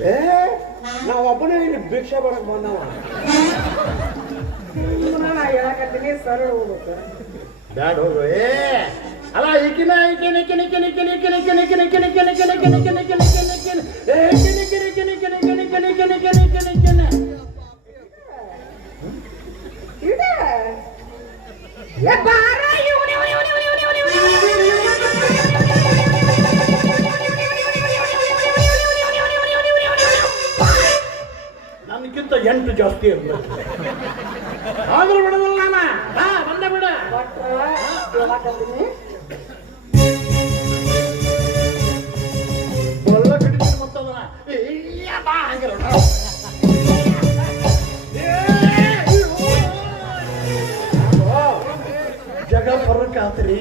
ನಾವು ಒಬ್ಬನೇ ಇಲ್ಲಿ ಭಿಕ್ಷೆ ಮಾಡಕ್ ಬಂದವ. ನಾ ಹೇಳಕತ್ತೀನಿ ಸರಳ ಹೋಗ್ಬೇಕು. ಬ್ಯಾಡ ಹೋಗು. ಅಲ್ಲ ಈಕಿನ ಈಕಿನ ಈಕಿನ ಈಕಿನ ಈಕಿನ ಈಕಿನ ಈಕಿನ ಈಕಿನ ಈಕಿನ ಈಕಿನ ಈಕಿನ ಈಕಿನ ಈಕಿನ ಈಕಿನ ಈಕಿನ ಈಕಿನ ಈಕಿನ ಈಕಿನ ನನಗಿಂತ 8 ಜಾಸ್ತಿ ಇರ್ಬೇಕು. ಆದ್ರೂ ಬಿಡೋದಿಲ್ಲ ನಾನು. ಬಂದೆ ಬಿಡ. ಒಳ್ಳೆ ಕಡಿತೀನಿ ಮತ್ತದನ್ನ ಹಂಗಿಲ್ಲ ಜಗ ಬರಕ್ ಆತ್ರಿ.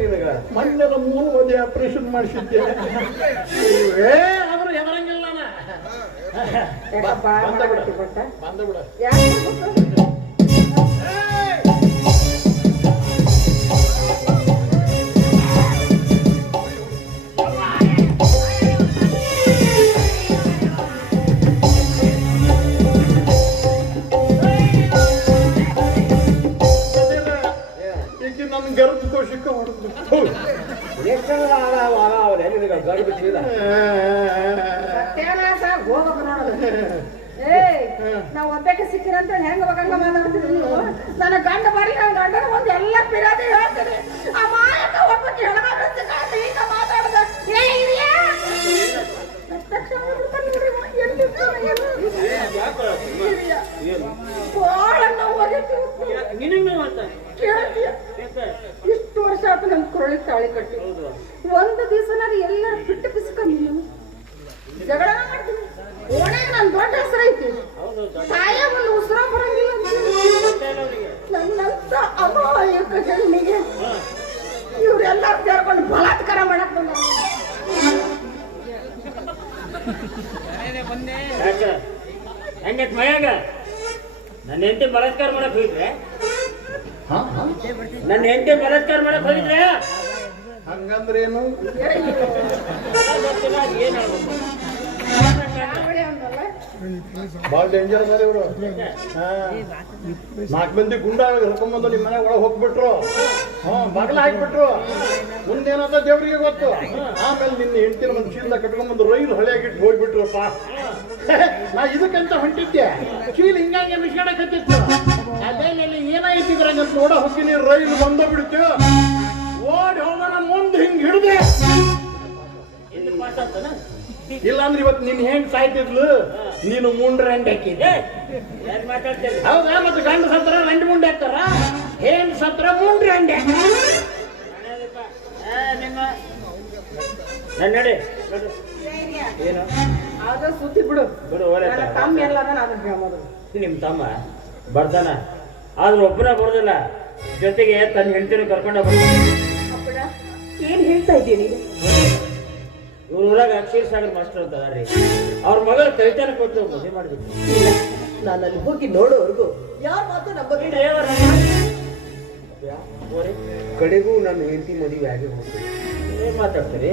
ನಿನಗ ಮೊನ್ನೆ 3 ಓದಿ ಆಪರೇಷನ್ ಮಾಡಿಸಿದ್ದೆ. ಆದ್ರೂ ಹೆದರಂಗಿಲ್ಲ ಬಂದ ಬಿಡ. ಗರ್ಭ ಚೀಲ ಸತ್ಯಾನಾಶ ಹೋಗಪ್ಪ ನೋಡೋದು. ಏಯ್ ನಾವ್ ಒಬ್ಬಕ್ಕೆ ಸಿಕ್ಕಿರ ಅಂತ ಹೆಂಗ ಹೋಗಂಗ ಮಾತಾಡ್ತಿದ್ರಿ ನೀವು? ನನ್ನ ಗಂಡ ಬರ್ಲಿ, ನನ್ನ ಗಂಡನ ಒಂದು ಎಲ್ಲ ಪಿರಾದಿ ಹೇಳ್ತೀನಿ. ಆ ಮಾಯಕ ಒಬ್ಬಕ್ಕೆ ಹೆಣ್ಮಕ್ಳು ಕಾಣ್ತಿ ಈಗ ಮಾತಾಡ್ದ. ಏ ಹಿರಿಯ ತಕ್ಷಣ ಬಿಡ್ತಾನೆ ನೋಡ್ರಿ, ಎಲ್ಲಿರ್ತಾನೆ ಏನು? ಹಿರಿಯ ಬಾಳ ನೋವು ಆಗೈತಿ ಇವತ್ತು. ಕೇಳ್ತೀಯ? ಇಷ್ಟು ವರ್ಷ ಆಯ್ತು ನನ್ ಕೊರಳಿಗೆ ತಾಳಿ ಕಟ್ಟಿ. ಒಂದು ದಿವಸ ನಾನು ಎಲ್ಲರೂ ಬಿಟ್ಟು ಬಿಸ್ಕೊಂಡು ನೀವು ಜಗಳ ಮಾಡ್ತೀನಿ. ಓಣೆ ನನ್ ದೊಡ್ಡ ಹೆಸರು ಐತಿ. ತಾಯ ಒಂದು ಉಸಿರ ಬರಂಗಿಲ್ಲ ನನ್ನಂತ ಅಮಾಯಕ ಹೆಣ್ಣಿಗೆ ಇವ್ರೆಲ್ಲರೂ ಸೇರ್ಕೊಂಡು ಬಲಾತ್ಕಾರ ಮಾಡಕ್ ಬಂದ. ಹಂಗೆ ಮಯಾಗ ನನ್ನ ಹೆಂಡತಿ ಬಲಾತ್ಕಾರ ಮಾಡಕ್ ಹೋಗಿದ್ರೆ, ನನ್ನ ಹೆಂಡತಿ ಬಲಾತ್ಕಾರ ಮಾಡಕ್ ಹೋಗಿದ್ರೆ ಹಂಗಂದ್ರೇನು? ಏನ್ ಹೇಳ್ಬೇಕು? ಭಾಳ ಡೇಂಜರ್ ಅದಾರ ಇವರು. 4 ಮಂದಿ ಗುಂಡ ಹರ್ಕೊಂಡ್ಬಂದು ನಿಮ್ಮ ಮನೆ ಒಳಗೆ ಹೋಗ್ಬಿಟ್ರು. ಬಾಗಿಲ ಹಾಕ್ಬಿಟ್ರು. ಮುಂದೇನಾದ ದೇವ್ರಿಗೆ ಗೊತ್ತು. ಆಮೇಲೆ ನಿನ್ನ ಹೆಂಡತಿನ ಒಂದು ಚೀಲ ಕಟ್ಕೊಂಡ್ಬಂದು ರೈಲು ಹೊಳೆಯಾಗಿಟ್ಟು ಹೋಗ್ಬಿಟ್ರಪ್ಪ. ನಾ ಇದಕ್ಕಂತ ಹೊಂಟಿದ್ದೆ, ಚೀಲ ಹಿಂಗಾಗಿ ಮಿಸ್ಕಡಕತ್ತಿತ್ತು. ಅದೇ ಏನಾಯ್ತಿದ್ರ ಅಂತ ನೋಡ ಹೋಗ್ತೀನಿ, ರೈಲು ಬಂದ ಬಿಡ್ತು. ಓಡಿ ಹೋಗೋಣ ಮುಂದೆ ಹಿಂಗ್ ಹಿಡ್ದೆ. ಇಲ್ಲಾಂದ್ರೆ ಇವತ್ತು ನಿನ್ ಹೆಂಗ್ ಸಾಯ್ತಿದ್ಲು, ನೀನು ಮುಂಡ್ರ ಹೆಂಡ್ ಹಾಕಿದ್ದೆ. ಹೌದಾ? ಮತ್ತೆ ಗಂಡ ಸತ್ರ ರಂಡ್ ಮುಂಡೆ ಹಾಕ್ತಾರ, ಹೆಣ್ ಸತ್ರ ಮುಂಡ್ರ ಹೆಂಡ್ ಹಾಕ್ತಾರ. ನಡಿ ಏನು ಅದ ಸುದ್ದಿ ಬಿಡು. ಬಿಡು, ನನ್ನ ತಮ್ಮ ಎಲ್ಲ ಅದನ್ನ ಅದನ್ನ ಹೇಳ್ಬೋದು. ನಿಮ್ ತಮ್ಮ ಬರ್ತಾನ, ಆದ್ರೆ ಒಬ್ಬನ ಬರೋದಿಲ್ಲ, ಜೊತೆಗೆ ತನ್ನ ಹೆಂಡತಿನ ಕರ್ಕೊಂಡ ಬರ್ತಾನೆ. ಅಪ್ಪಡ ಏನ್ ಹೇಳ್ತಾ ಇದ್ದೀನಿ? ಇವ್ರ ಊರಾಗ ಕ್ಷೀರಸಾಗರ್ ಮಾಸ್ಟರ್ ಅಂತ ಅದಾರ್ರಿ, ಅವ್ರ ಮಗಳ ಕವಿತಾನ ಕೊಟ್ಟು ಮದುವೆ ಮಾಡ್ಬೇಕು. ನಾನು ಅಲ್ಲಿ ಹೋಗಿ ನೋಡೋವರೆಗೂ ಯಾರ ಮಾತು ನಂಬಬೇಡ. ಕಡೆಗೂ ನನ್ನ ಹೆಂಡತಿ ಮದುವೆ ಆಗಿ ಹೋಗ್ತೀನಿ. ಏನ್ ಮಾತಾಡ್ತೀರಿ?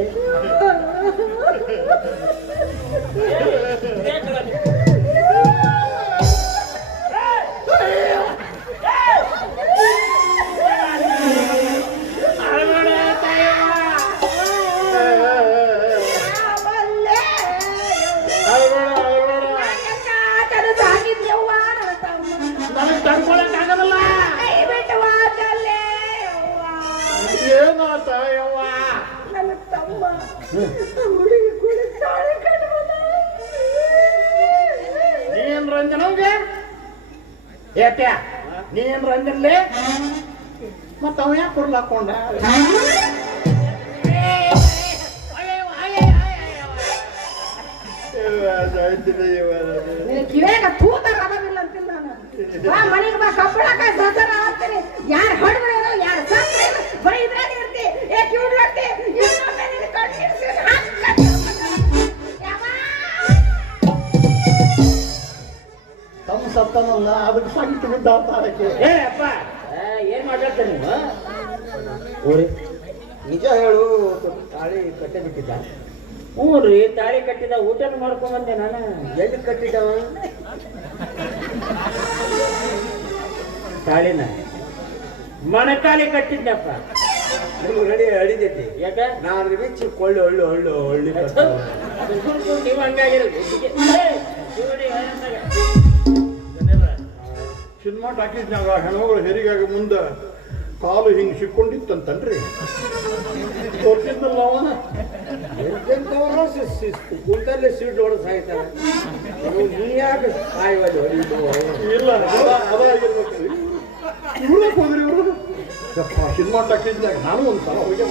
ನೀನ್ ರಂಜನಂಗ ಏಟ್ಯ ನೀನ್ ರಂಜನ್ಲೆ ಮತ್ತ ಅವ ಯಾಕೆ ಕುರ್ಲಾಕೊಂಡ? ಕಿವ್ಯಾಗ ತೂತಾರ ಅದವಿಲ್ಲ ಅಂತಿಲ್ಲ ನಾನು. ಬಾ ಮನೆಗೆ ಬಾ, ಕಪ್ಪಳಕಾಯಿ ಸಜ್ಜರ ಆಗ್ತೀನಿ. ಯಾರು ಹೊಡೆದ್ರೇನೋ ಯಾರು ಸತ್ರೇನೋ ಬರೀ ಇದ್ರಾಗ ಇರ್ತಿ. ಏ ಕ್ಯೂಟ್ ಇರ್ತಿ, ಇನ್ನೊಮ್ಮೆ ನಿನ್ನ ಕಣ್ಣಿರ್ತೀನಿ. ತಮ್ಮ ಸತ್ತನಲ್ಲ, ಅದಕ್ಕೆ ಸಂಕಟ ಬಿದ್ದ ತಾಳಕ್ಕೆ. ಏ ಅಪ್ಪ, ಏನ್ ಮಾತಾಡ್ತಾರೆ ನೀವು? ಊರಿ ನಿಜ ಹೇಳು, ತಾಳಿ ಕಟ್ಟೆ ಬಿಟ್ಟಿದ್ದ? ಹ್ಞೂ ರೀ, ತಾಳಿ ಕಟ್ಟಿದ, ಊಟನ ಮಾಡ್ಕೊಂಡ್ ಬಂದೆ ನಾನು. ಎಲ್ಲಿ ಕಟ್ಟಿದ್ದವ? ತಾಳಿನ ಮಣಕಾಲಿ ಕಟ್ಟಿದ್ದಪ್ಪ. ನಿಮ್ಗೆ ರೆಡಿ ಅಡಿದೈತಿ. ಯಾಕ? ನಾನು ಬಿಚ್ಚಿ ಕೊಳ್ಳು ಹಳ್ಳು ಹಳ್ಳು ಹಳ್ಳಿ ನೀವು ಹಂಗಾಗಿರೋದು. ಸಿನಿಮಾ ಟಾಕೀಸ್ನಾಗ ಹೆಣ್ಮಗಳು ಹೆರಿಗಾಗಿ ಮುಂದೆ ಕಾಲು ಹಿಂಗೆ ಸಿಕ್ಕೊಂಡಿತ್ತಂತನ್ರಿ, ತೋರ್ಸಿದ್ನಲ್ಲ ಅವನ. ಕುಂತಲ್ಲೇ ಸೀಟ್ ಹೊಡೆದು ಸಾಯ್ತಾರೆ. ನೀ ಯಾಕೆ ಸಾಯ್ವಲ್ಲಿ ಹೊಡಿತು? ಇಲ್ಲ ಅದಾಗಿರ್ಬೇಕು. ಇವ್ರಕ್ಕೆ ಹೋದ್ರಿ ಇವರು ಸಿನಿಮಾ ಟಾಕೀಸ್ನಾಗ ನಾನು ಒಂದು ಸಲ ಹೋಗಿ